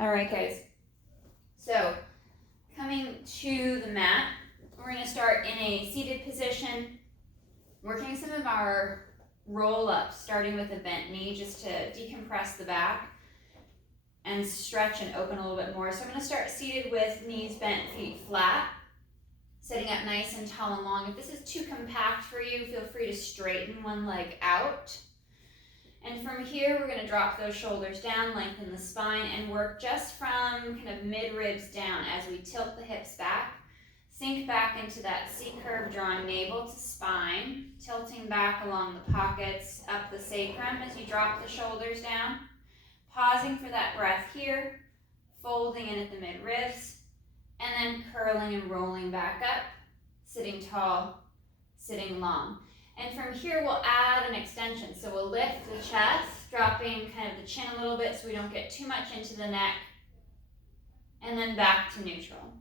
All right, guys. So coming to the mat, we're going to start in a seated position, working some of our roll-ups, starting with a bent knee just to decompress the back and stretch and open a little bit more. So I'm going to start seated with knees bent, feet flat, sitting up nice and tall and long. If this is too compact for you, feel free to straighten one leg out. And from here, we're going to drop those shoulders down, lengthen the spine, and work just from kind of mid-ribs down as we tilt the hips back. Sink back into that C-curve, drawing navel to spine, tilting back along the pockets, up the sacrum as you drop the shoulders down. Pausing for that breath here, folding in at the mid-ribs, and then curling and rolling back up, sitting tall, sitting long. And from here, we'll add an extension. So we'll lift the chest, dropping kind of the chin a little bit so we don't get too much into the neck, and then back to neutral.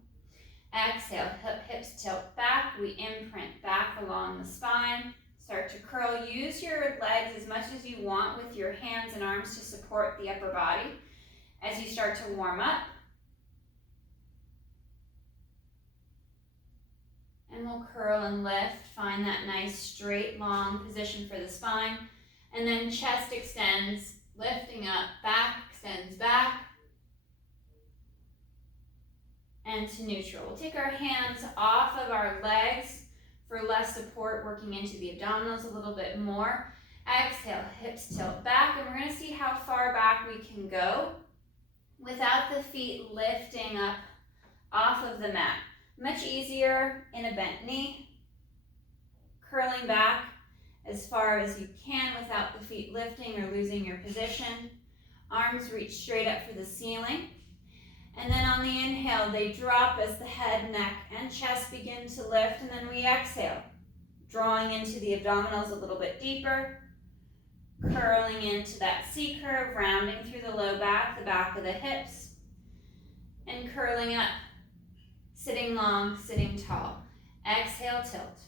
Exhale, hips tilt back. We imprint back along the spine. Start to curl. Use your legs as much as you want with your hands and arms to support the upper body as you start to warm up. And we'll curl and lift. Find that nice straight long position for the spine. And then chest extends, lifting up, back extends back. And to neutral. We'll take our hands off of our legs for less support, working into the abdominals a little bit more. Exhale, hips tilt back, and we're going to see how far back we can go without the feet lifting up off of the mat. Much easier in a bent knee. Curling back as far as you can without the feet lifting or losing your position. Arms reach straight up for the ceiling. And then on the inhale, they drop as the head, neck, and chest begin to lift. And then we exhale, drawing into the abdominals a little bit deeper, curling into that C-curve, rounding through the low back, the back of the hips, and curling up, sitting long, sitting tall. Exhale, tilt.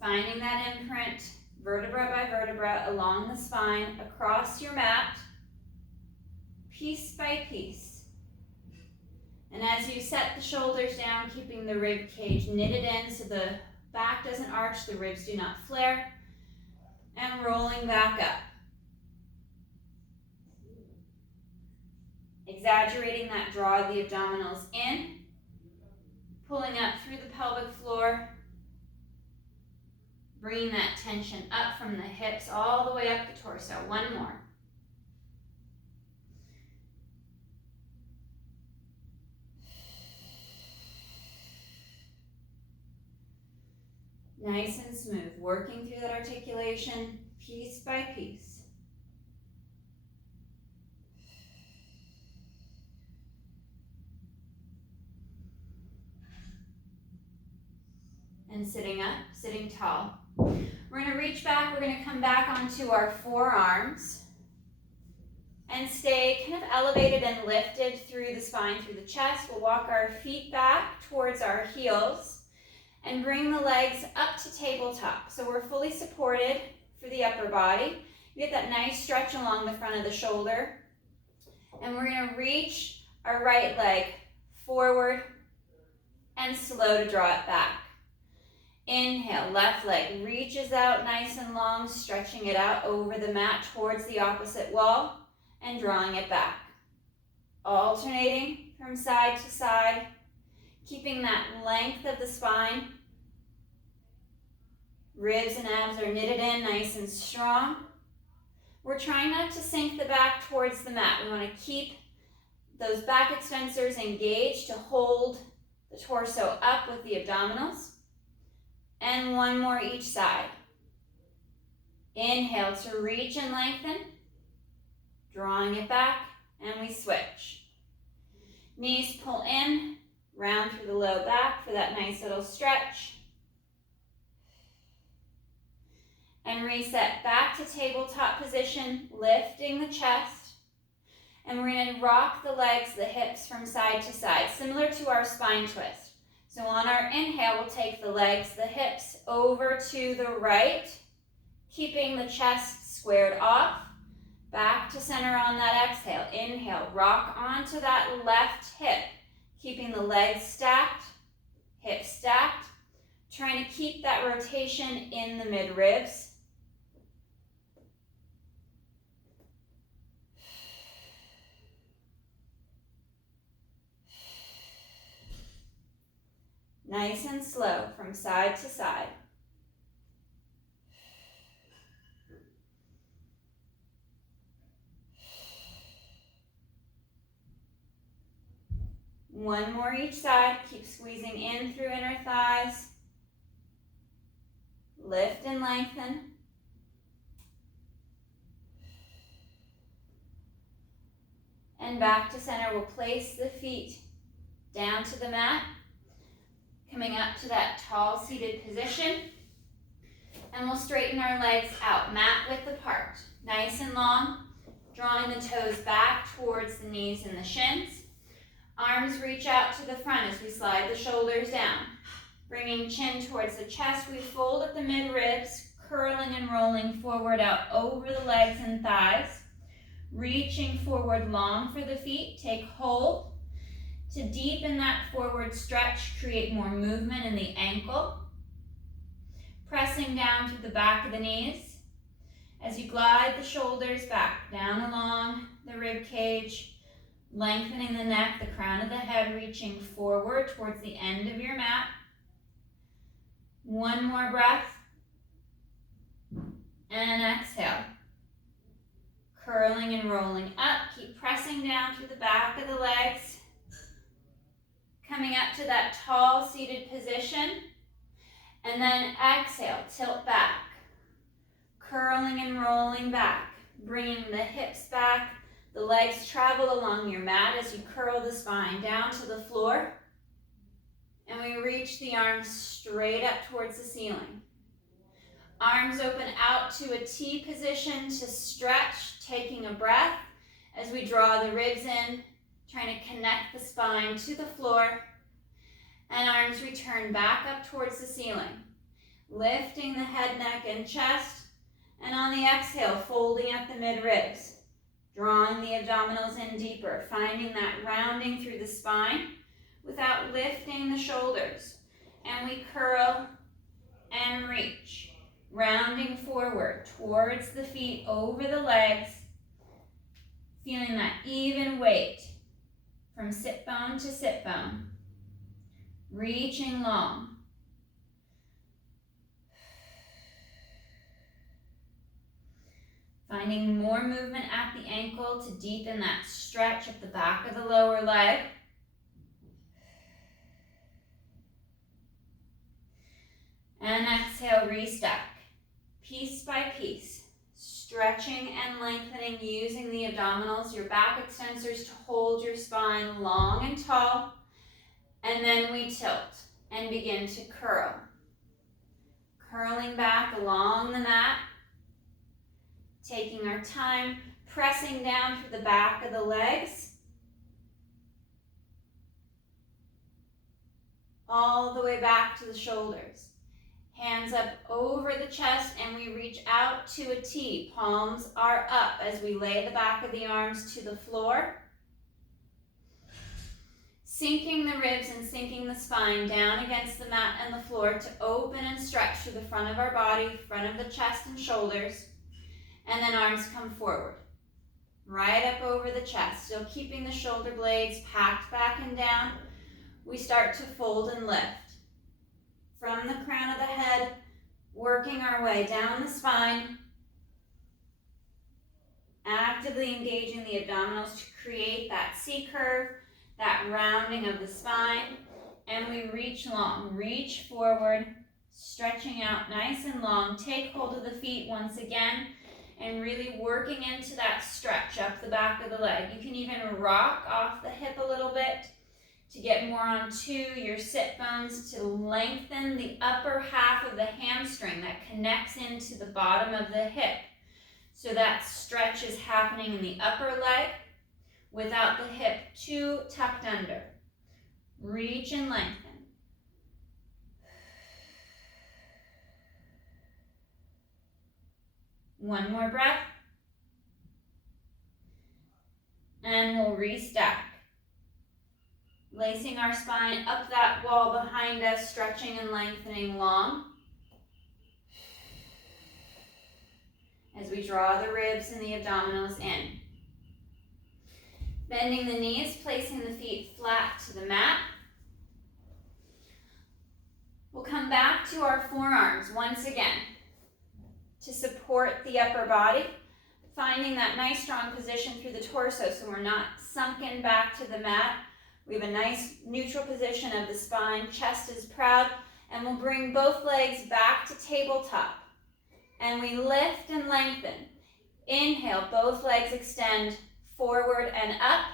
Finding that imprint, vertebra by vertebra, along the spine, across your mat, piece by piece. And as you set the shoulders down, keeping the rib cage knitted in so the back doesn't arch, the ribs do not flare, and rolling back up. Exaggerating that draw of the abdominals in, pulling up through the pelvic floor, bringing that tension up from the hips all the way up the torso. One more. Nice and smooth, working through that articulation piece by piece. And sitting up, sitting tall. We're going to reach back, we're going to come back onto our forearms and stay kind of elevated and lifted through the spine, through the chest. We'll walk our feet back towards our heels and bring the legs up to tabletop. So we're fully supported for the upper body. You get that nice stretch along the front of the shoulder. And we're going to reach our right leg forward and slow to draw it back. Inhale, left leg reaches out nice and long, stretching it out over the mat towards the opposite wall and drawing it back. Alternating from side to side, keeping that length of the spine. Ribs and abs are knitted in nice and strong. We're trying not to sink the back towards the mat. We want to keep those back extensors engaged to hold the torso up with the abdominals. And one more each side. Inhale to reach and lengthen. Drawing it back, and we switch. Knees pull in, round through the low back for that nice little stretch. And reset back to tabletop position, lifting the chest. And we're going to rock the legs, the hips from side to side, similar to our spine twist. So on our inhale, we'll take the legs, the hips over to the right, keeping the chest squared off. Back to center on that exhale. Inhale, rock onto that left hip, keeping the legs stacked, hips stacked, trying to keep that rotation in the mid-ribs. Nice and slow from side to side. One more each side. Keep squeezing in through inner thighs. Lift and lengthen. And back to center. We'll place the feet down to the mat. Coming up to that tall seated position. And we'll straighten our legs out, mat width apart. Nice and long. Drawing the toes back towards the knees and the shins. Arms reach out to the front as we slide the shoulders down. Bringing chin towards the chest, we fold at the mid-ribs, curling and rolling forward out over the legs and thighs. Reaching forward long for the feet, take hold. To deepen that forward stretch, create more movement in the ankle. Pressing down through the back of the knees. As you glide the shoulders back, down along the rib cage, lengthening the neck, the crown of the head reaching forward towards the end of your mat. One more breath. And exhale. Curling and rolling up. Keep pressing down through the back of the legs. Coming up to that tall seated position. And then exhale, tilt back. Curling and rolling back. Bringing the hips back. The legs travel along your mat as you curl the spine down to the floor. And we reach the arms straight up towards the ceiling. Arms open out to a T position to stretch, taking a breath as we draw the ribs in, trying to connect the spine to the floor. And arms return back up towards the ceiling. Lifting the head, neck, and chest. And on the exhale, folding at the mid-ribs. Drawing the abdominals in deeper, finding that rounding through the spine without lifting the shoulders. And we curl and reach, rounding forward towards the feet, over the legs, feeling that even weight from sit bone to sit bone, reaching long. Finding more movement at the ankle to deepen that stretch at the back of the lower leg. And exhale, restack. Piece by piece. Stretching and lengthening using the abdominals, your back extensors to hold your spine long and tall. And then we tilt and begin to curl. Curling back along the mat. Taking our time, pressing down through the back of the legs. All the way back to the shoulders. Hands up over the chest and we reach out to a T. Palms are up as we lay the back of the arms to the floor. Sinking the ribs and sinking the spine down against the mat and the floor to open and stretch through the front of our body, front of the chest and shoulders. And then arms come forward, right up over the chest. Still keeping the shoulder blades packed back and down. We start to fold and lift. From the crown of the head, working our way down the spine. Actively engaging the abdominals to create that C-curve, that rounding of the spine. And we reach long, reach forward, stretching out nice and long. Take hold of the feet once again. And really working into that stretch up the back of the leg. You can even rock off the hip a little bit to get more onto your sit bones, to lengthen the upper half of the hamstring that connects into the bottom of the hip. So that stretch is happening in the upper leg without the hip too tucked under. Reach and lengthen. One more breath. And we'll restack. Lacing our spine up that wall behind us, stretching and lengthening long. As we draw the ribs and the abdominals in. Bending the knees, placing the feet flat to the mat. We'll come back to our forearms once again to support the upper body, finding that nice strong position through the torso so we're not sunken back to the mat. We have a nice neutral position of the spine, chest is proud, and we'll bring both legs back to tabletop. And we lift and lengthen. Inhale, both legs extend forward and up,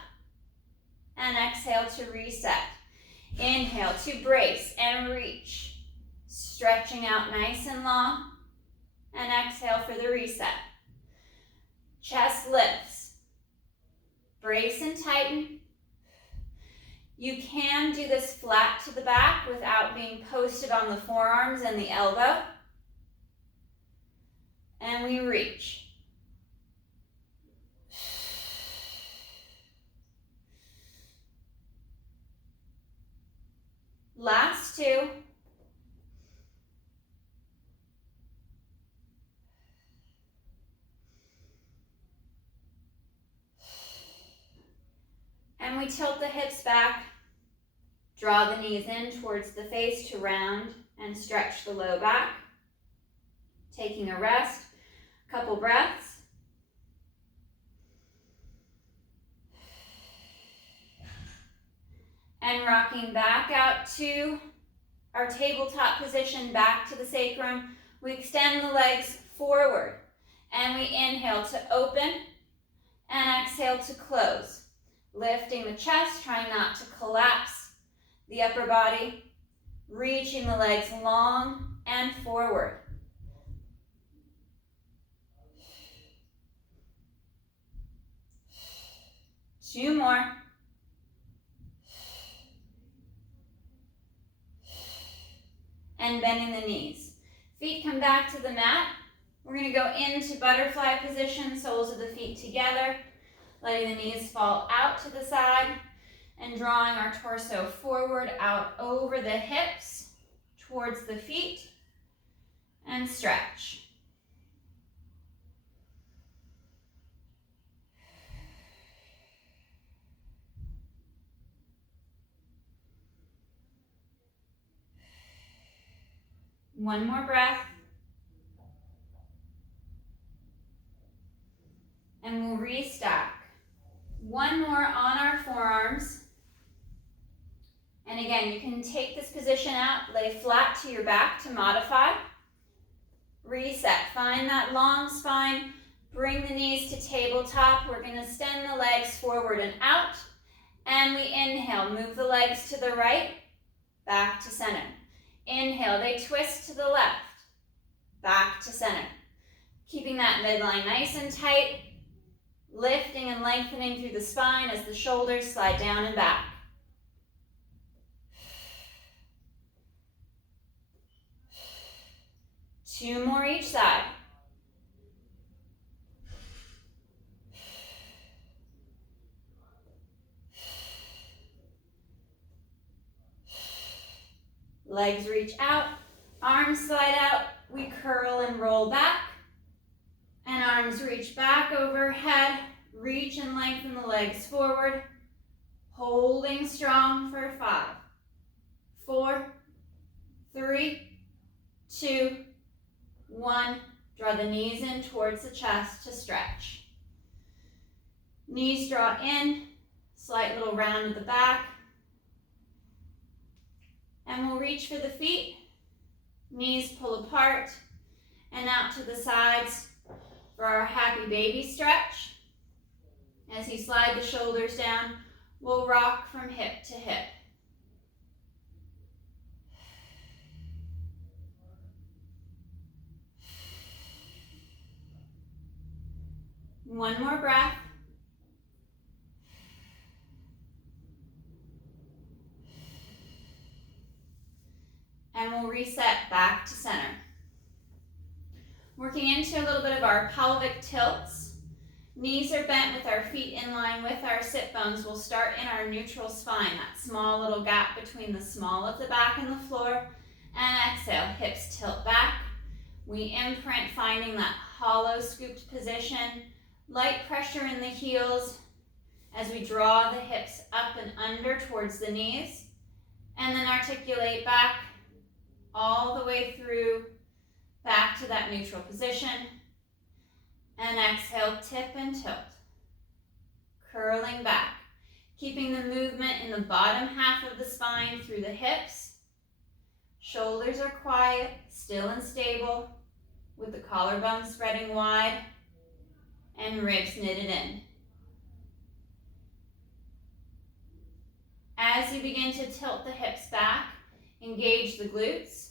and exhale to reset. Inhale to brace and reach, stretching out nice and long, and exhale for the reset. Chest lifts, brace and tighten. You can do this flat to the back without being posted on the forearms and the elbow. And we reach. Last two. And we tilt the hips back, draw the knees in towards the face to round and stretch the low back. Taking a rest, couple breaths. And rocking back out to our tabletop position, back to the sacrum. We extend the legs forward and we inhale to open and exhale to close. Lifting the chest, trying not to collapse the upper body, reaching the legs long and forward. Two more. And bending the knees. Feet come back to the mat. We're going to go into butterfly position, soles of the feet together. Letting the knees fall out to the side and drawing our torso forward out over the hips towards the feet and stretch. One more breath. And we'll restack. One more on our forearms. And again, you can take this position out, lay flat to your back to modify. Reset, find that long spine, bring the knees to tabletop. We're going to extend the legs forward and out. And we inhale, move the legs to the right, back to center. Inhale, they twist to the left, back to center. Keeping that midline nice and tight. Lifting and lengthening through the spine as the shoulders slide down and back. Two more each side. Legs reach out, arms slide out, we curl and roll back. And arms reach back overhead, reach and lengthen the legs forward, holding strong for 5, 4, 3, 2, 1. Draw the knees in towards the chest to stretch. Knees draw in, slight little round of the back. And we'll reach for the feet, knees pull apart and out to the sides. For our happy baby stretch, as you slide the shoulders down, we'll rock from hip to hip. One more breath. And we'll reset back to center. Working into a little bit of our pelvic tilts. Knees are bent with our feet in line with our sit bones. We'll start in our neutral spine, that small little gap between the small of the back and the floor. And exhale, hips tilt back. We imprint, finding that hollow scooped position. Light pressure in the heels as we draw the hips up and under towards the knees. And then articulate back all the way through, back to that neutral position. And exhale, tip and tilt. Curling back. Keeping the movement in the bottom half of the spine through the hips. Shoulders are quiet, still and stable, with the collarbone spreading wide and ribs knitted in. As you begin to tilt the hips back, engage the glutes.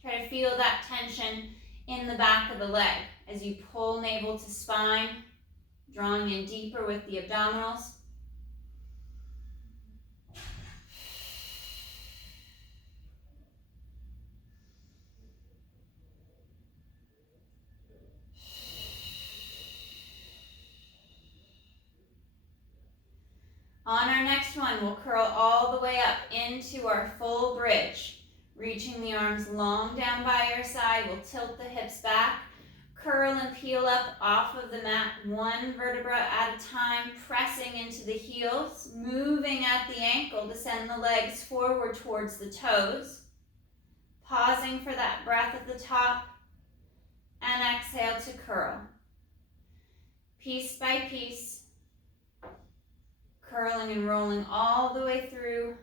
Try to feel that tension in the back of the leg as you pull navel to spine, drawing in deeper with the abdominals. On our next one, we'll curl all the way up into our full bridge. Reaching the arms long down by your side, we'll tilt the hips back, curl and peel up off of the mat, one vertebra at a time, pressing into the heels, moving at the ankle to send the legs forward towards the toes, pausing for that breath at the top, and exhale to curl. Piece by piece, curling and rolling all the way through,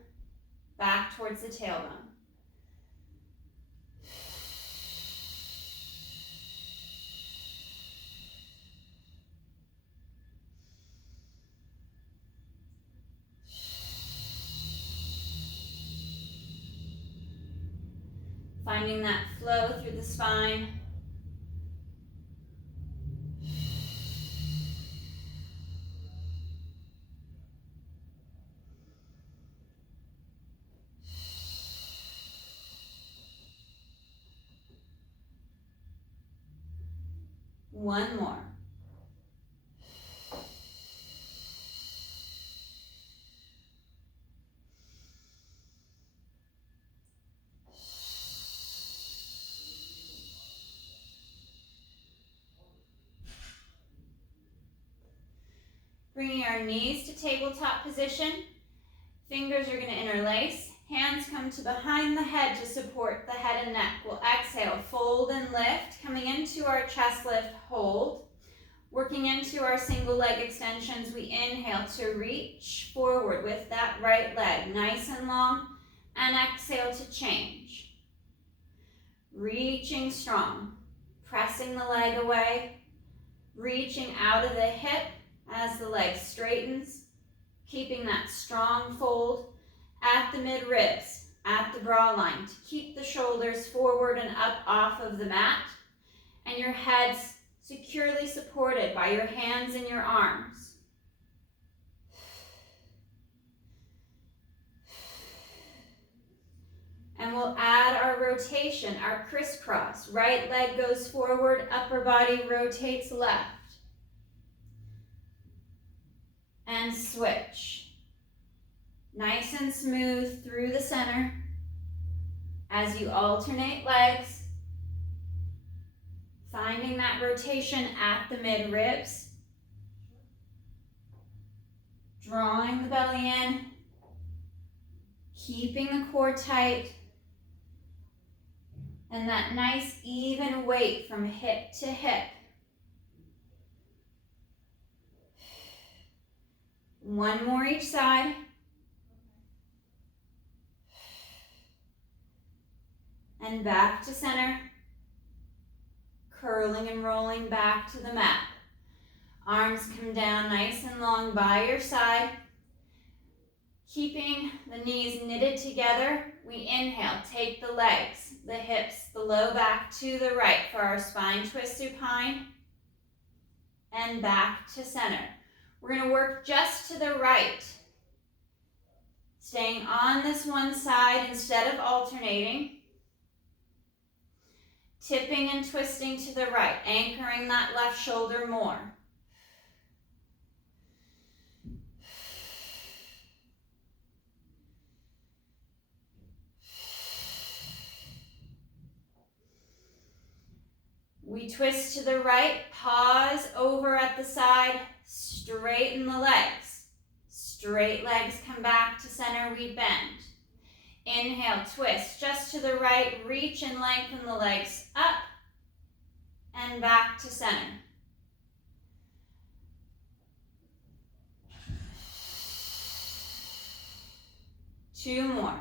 back towards the tailbone. Finding that flow through the spine. One more. Bringing our knees to tabletop position. Fingers are going to interlace. Hands come to behind the head to support the head and neck. We'll exhale, fold and lift. Coming into our chest lift, hold. Working into our single leg extensions, we inhale to reach forward with that right leg, nice and long, and exhale to change. Reaching strong, pressing the leg away, reaching out of the hip as the leg straightens, keeping that strong fold at the mid-ribs, at the bra line, to keep the shoulders forward and up off of the mat, and your head's securely supported by your hands and your arms. And we'll add our rotation, our crisscross. Right leg goes forward, upper body rotates left. And switch. Nice and smooth through the center as you alternate legs, finding that rotation at the mid-ribs, drawing the belly in, keeping the core tight, and that nice even weight from hip to hip. One more each side. And back to center. Curling and rolling back to the mat. Arms come down nice and long by your side. Keeping the knees knitted together, we inhale, take the legs, the hips, the low back to the right for our spine twist supine. And back to center. We're going to work just to the right, staying on this one side instead of alternating, tipping and twisting to the right, anchoring that left shoulder more. twist to the right, pause over at the side, straighten the legs. Straight legs come back to center, we bend. Inhale, twist just to the right, reach and lengthen the legs up and back to center. Two more.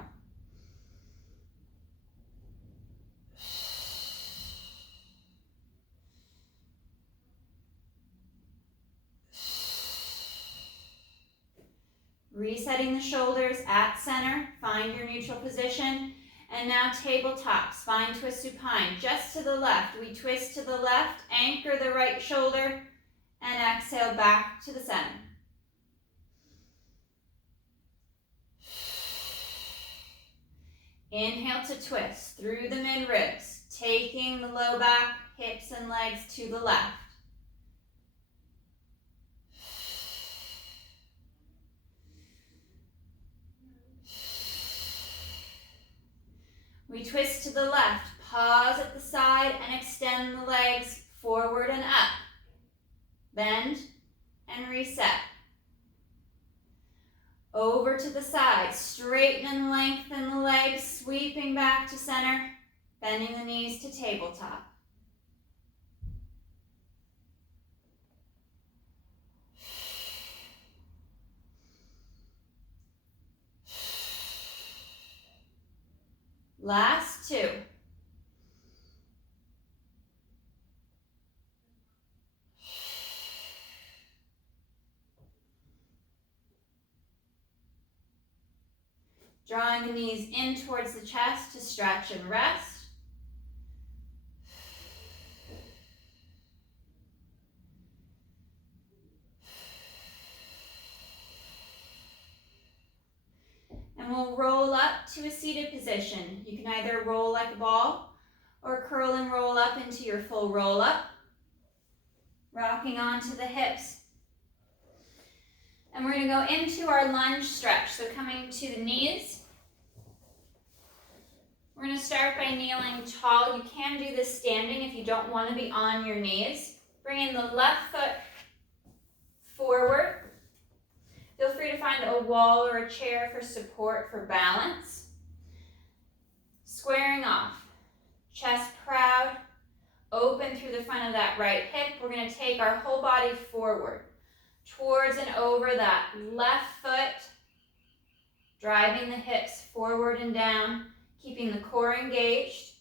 Resetting the shoulders at center, find your neutral position, and now tabletop, spine twist supine, just to the left. We twist to the left, anchor the right shoulder, and exhale back to the center. Inhale to twist through the mid-ribs, taking the low back, hips and legs to the left. We twist to the left, pause at the side and extend the legs forward and up. Bend and reset. Over to the side, straighten and lengthen the legs, sweeping back to center, bending the knees to tabletop. Last two. Drawing the knees in towards the chest to stretch and rest. And we'll roll up to a seated position. You can either roll like a ball or curl and roll up into your full roll up. Rocking onto the hips. And we're going to go into our lunge stretch. So coming to the knees. We're going to start by kneeling tall. You can do this standing if you don't want to be on your knees. Bringing the left foot forward. Feel free to find a wall or a chair for support for balance. Squaring off. Chest proud. Open through the front of that right hip. We're going to take our whole body forward. Towards and over that left foot. Driving the hips forward and down. Keeping the core engaged.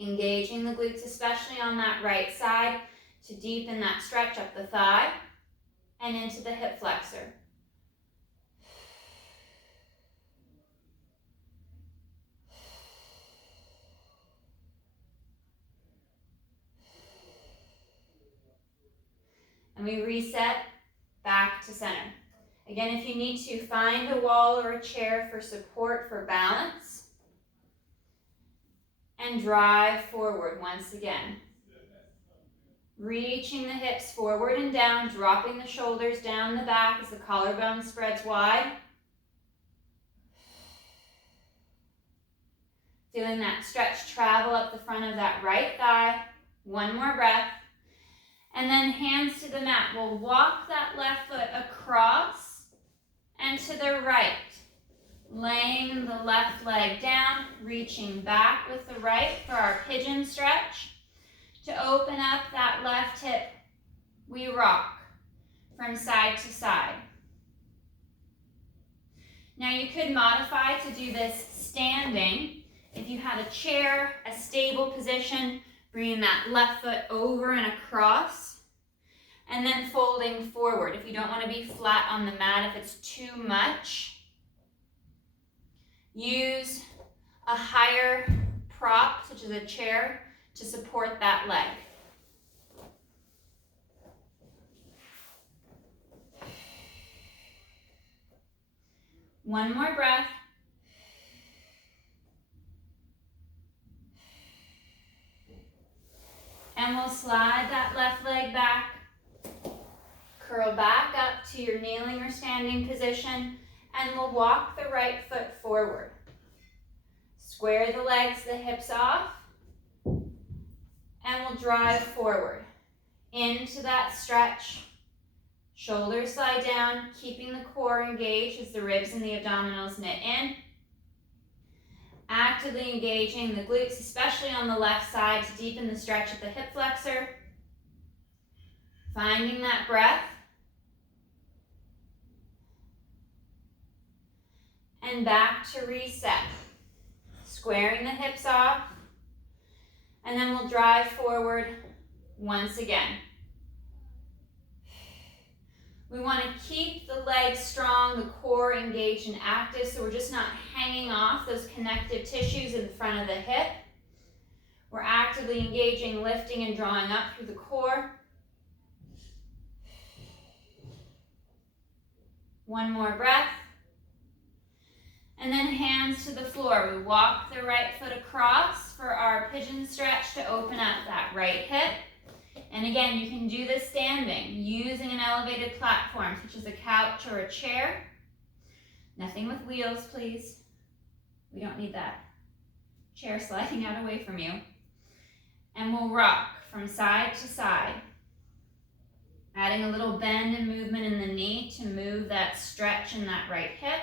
Engaging the glutes, especially on that right side, to deepen that stretch up the thigh and into the hip flexor. And we reset back to center. Again, if you need to, find a wall or a chair for support for balance. And drive forward once again. Reaching the hips forward and down, dropping the shoulders down the back as the collarbone spreads wide. Feeling that stretch travel up the front of that right thigh. One more breath. And then hands to the mat. We'll walk that left foot across and to the right. Laying the left leg down, reaching back with the right for our pigeon stretch. To open up that left hip, we rock from side to side. Now you could modify to do this standing. If you had a chair, a stable position, bringing that left foot over and across, and then folding forward. If you don't want to be flat on the mat, if it's too much, use a higher prop, such as a chair, to support that leg. One more breath. And we'll slide that left leg back. Curl back up to your kneeling or standing position. And we'll walk the right foot forward. Square the legs, the hips off. And we'll drive forward into that stretch. Shoulders slide down, keeping the core engaged as the ribs and the abdominals knit in. Actively engaging the glutes, especially on the left side, to deepen the stretch at the hip flexor. Finding that breath. And back to reset. Squaring the hips off. And then we'll drive forward once again. We want to keep the legs strong, the core engaged and active, so we're just not hanging off those connective tissues in the front of the hip. We're actively engaging, lifting and drawing up through the core. One more breath. And then hands to the floor. We walk the right foot across for our pigeon stretch to open up that right hip. And again, you can do this standing, using an elevated platform, such as a couch or a chair. Nothing with wheels, please. We don't need that chair sliding out away from you. And we'll rock from side to side, adding a little bend and movement in the knee to move that stretch in that right hip.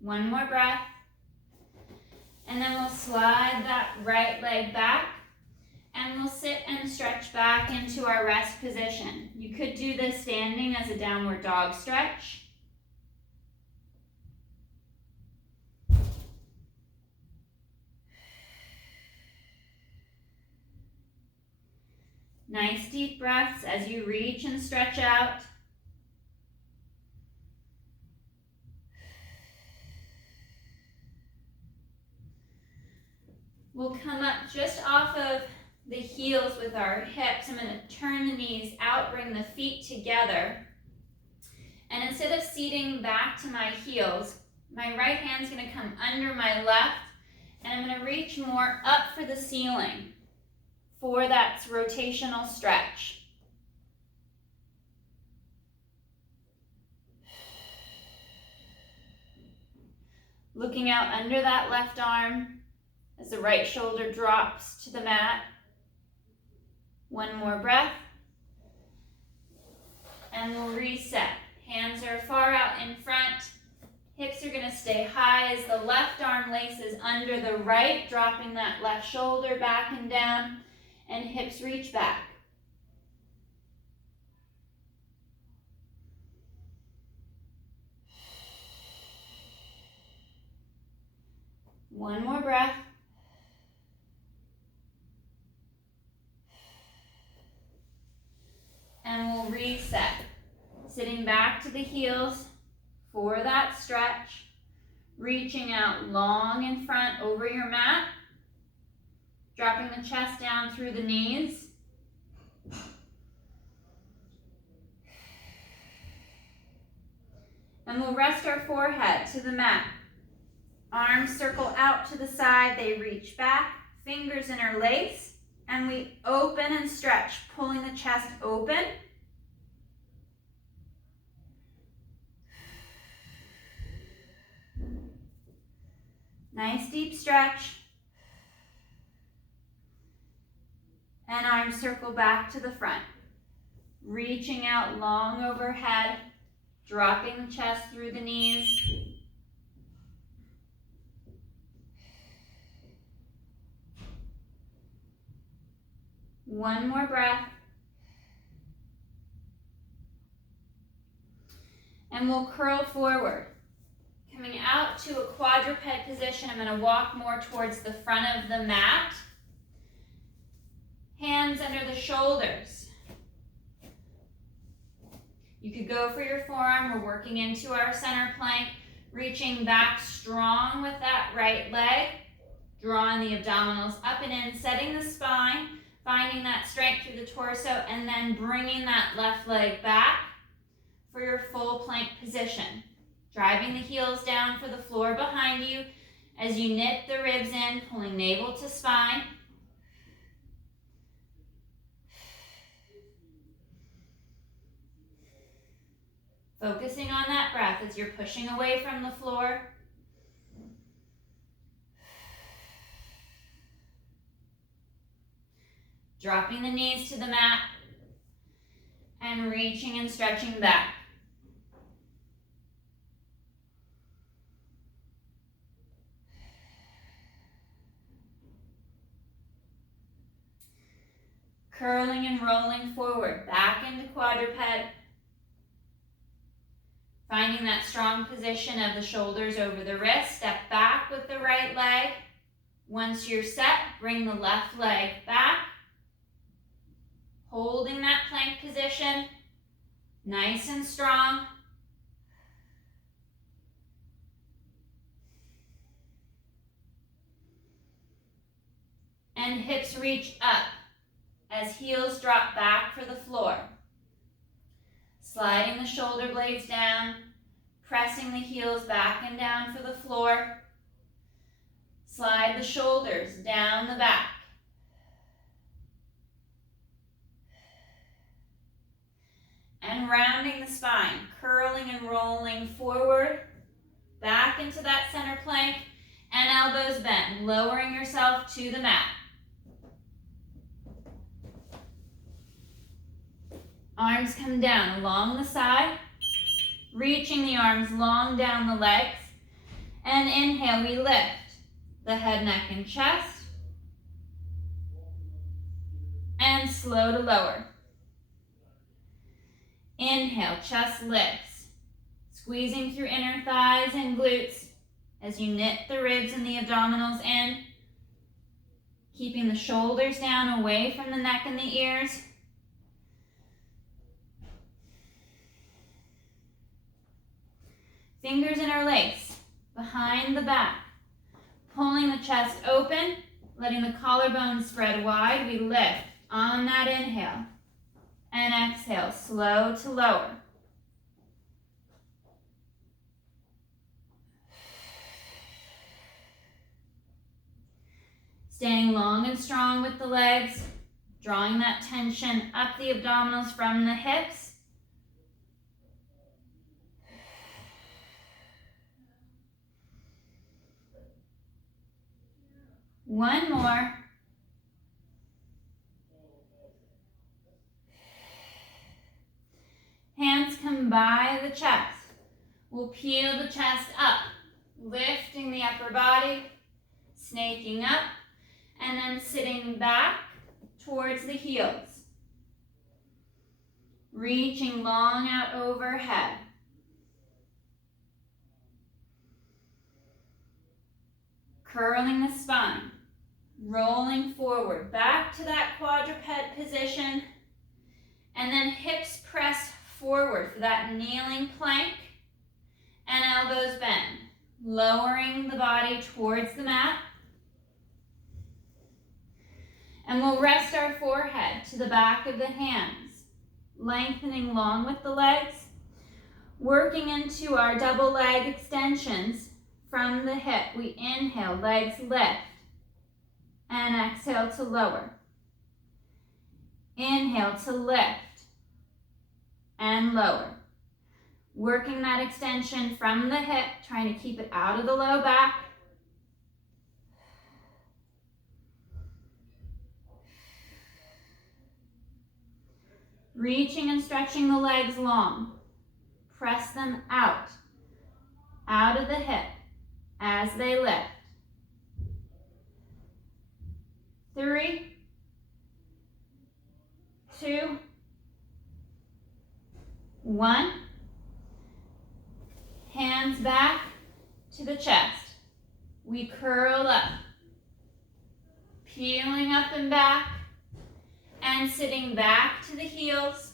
One more breath. And then we'll slide that right leg back and we'll sit and stretch back into our rest position. You could do this standing as a downward dog stretch. Nice deep breaths as you reach and stretch out. We'll come up just off of the heels with our hips. I'm going to turn the knees out, bring the feet together. And instead of seating back to my heels, my right hand's going to come under my left, and I'm going to reach more up for the ceiling for that rotational stretch. Looking out under that left arm as the right shoulder drops to the mat. One more breath. And we'll reset. Hands are far out in front. Hips are going to stay high as the left arm laces under the right, dropping that left shoulder back and down, and hips reach back. One more breath. And we'll reset. Sitting back to the heels for that stretch. Reaching out long in front over your mat. Dropping the chest down through the knees. And we'll rest our forehead to the mat. Arms circle out to the side, they reach back, fingers interlace, and we open and stretch, pulling the chest open. Nice deep stretch. And arms circle back to the front. Reaching out long overhead, dropping the chest through the knees. One more breath. And we'll curl forward. Coming out to a quadruped position, I'm going to walk more towards the front of the mat. Hands under the shoulders. You could go for your forearm. We're working into our center plank, reaching back strong with that right leg, drawing the abdominals up and in, setting the spine, finding that strength through the torso, and then bringing that left leg back for your full plank position. Driving the heels down for the floor behind you as you knit the ribs in, pulling navel to spine. Focusing on that breath as you're pushing away from the floor. Dropping the knees to the mat and reaching and stretching back. Curling and rolling forward, back into quadruped. Finding that strong position of the shoulders over the wrist. Step back with the right leg. Once you're set, bring the left leg back. Holding that plank position, nice and strong. And hips reach up as heels drop back for the floor. Sliding the shoulder blades down, pressing the heels back and down for the floor. Slide the shoulders down the back. And rounding the spine, curling and rolling forward, back into that center plank, and elbows bent, lowering yourself to the mat. Arms come down along the side, reaching the arms long down the legs. And inhale, we lift the head, neck, and chest. And slow to lower. Inhale, chest lifts, squeezing through inner thighs and glutes as you knit the ribs and the abdominals in, keeping the shoulders down away from the neck and the ears. Fingers interlace behind the back, pulling the chest open, letting the collarbone spread wide. We lift on that inhale. And exhale, slow to lower. Staying long and strong with the legs, drawing that tension up the abdominals from the hips. One more. Hands come by the chest. We'll peel the chest up, lifting the upper body, snaking up, and then sitting back towards the heels. Reaching long out overhead. Curling the spine, rolling forward, back to that quadruped position, and then hips press forward for that kneeling plank, and elbows bend, lowering the body towards the mat. And we'll rest our forehead to the back of the hands, lengthening long with the legs, working into our double leg extensions from the hip. We inhale, legs lift, and exhale to lower. Inhale to lift, and lower. Working that extension from the hip, trying to keep it out of the low back. Reaching and stretching the legs long. Press them out of the hip as they lift. 3, 2, 1. Hands back to the chest. We curl up, peeling up and back, and sitting back to the heels.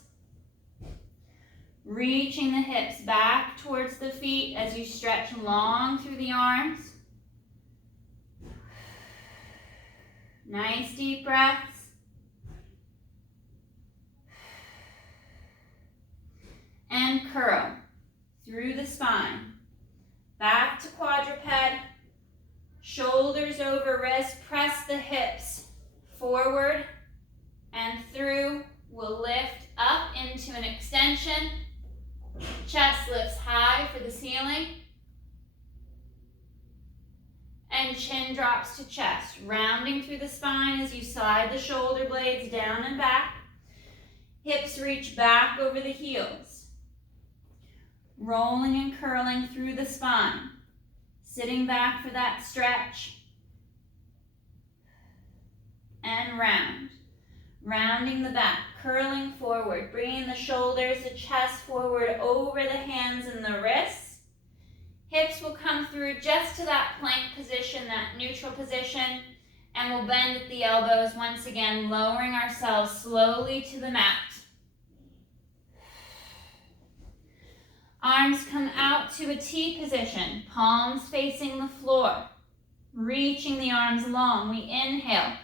Reaching the hips back towards the feet as you stretch long through the arms. Nice deep breaths. And curl through the spine. Back to quadruped. Shoulders over wrist. Press the hips forward and through. We'll lift up into an extension. Chest lifts high for the ceiling. And chin drops to chest, rounding through the spine as you slide the shoulder blades down and back. Hips reach back over the heels. Rolling and curling through the spine. Sitting back for that stretch. And round. Rounding the back, curling forward, bringing the shoulders, the chest forward over the hands and the wrists. Hips will come through just to that plank position, that neutral position, and we'll bend at the elbows once again, lowering ourselves slowly to the mat. Arms come out to a T position, palms facing the floor, reaching the arms long. We inhale,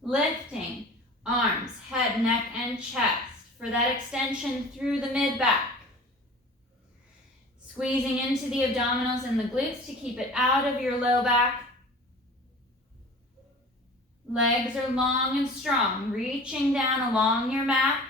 lifting arms, head, neck, and chest for that extension through the mid-back. Squeezing into the abdominals and the glutes to keep it out of your low back. Legs are long and strong, reaching down along your mat.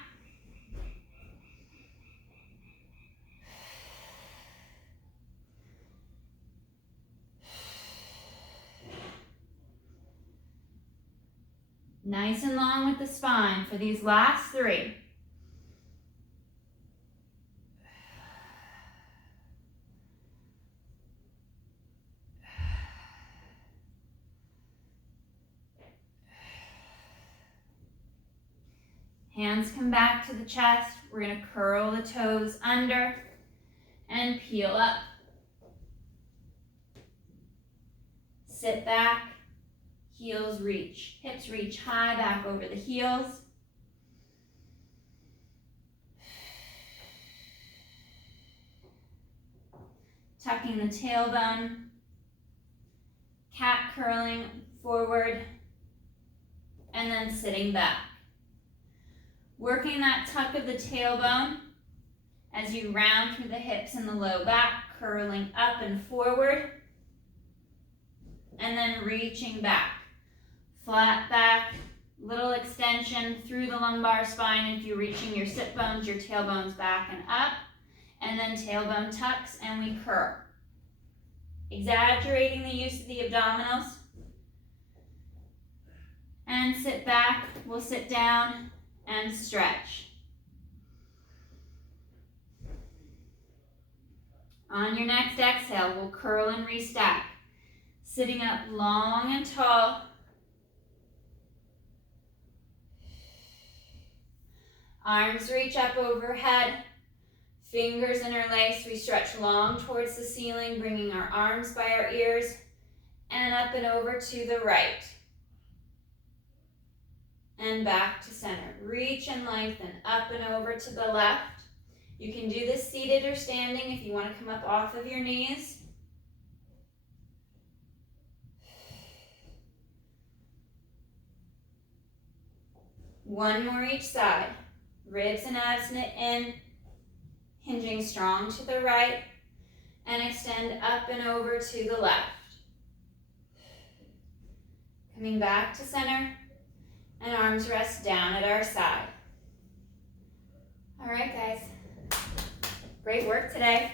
Nice and long with the spine for these last 3. Hands come back to the chest. We're going to curl the toes under and peel up. Sit back, heels reach. Hips reach high back over the heels. Tucking the tailbone, cat curling forward, and then sitting back. Working that tuck of the tailbone as you round through the hips and the low back, curling up and forward, and then reaching back. Flat back, little extension through the lumbar spine. If you're reaching your sit bones, your tailbone's back and up, and then tailbone tucks and we curl. Exaggerating the use of the abdominals. And sit back, we'll sit down and stretch. On your next exhale, we'll curl and restack. Sitting up long and tall. Arms reach up overhead. Fingers interlace. We stretch long towards the ceiling, bringing our arms by our ears and up and over to the right. And back to center. Reach and lengthen up and over to the left. You can do this seated or standing if you want to come up off of your knees. One more each side. Ribs and abs knit in, hinging strong to the right, and extend up and over to the left. Coming back to center. And arms rest down at our side. All right, guys. Great work today.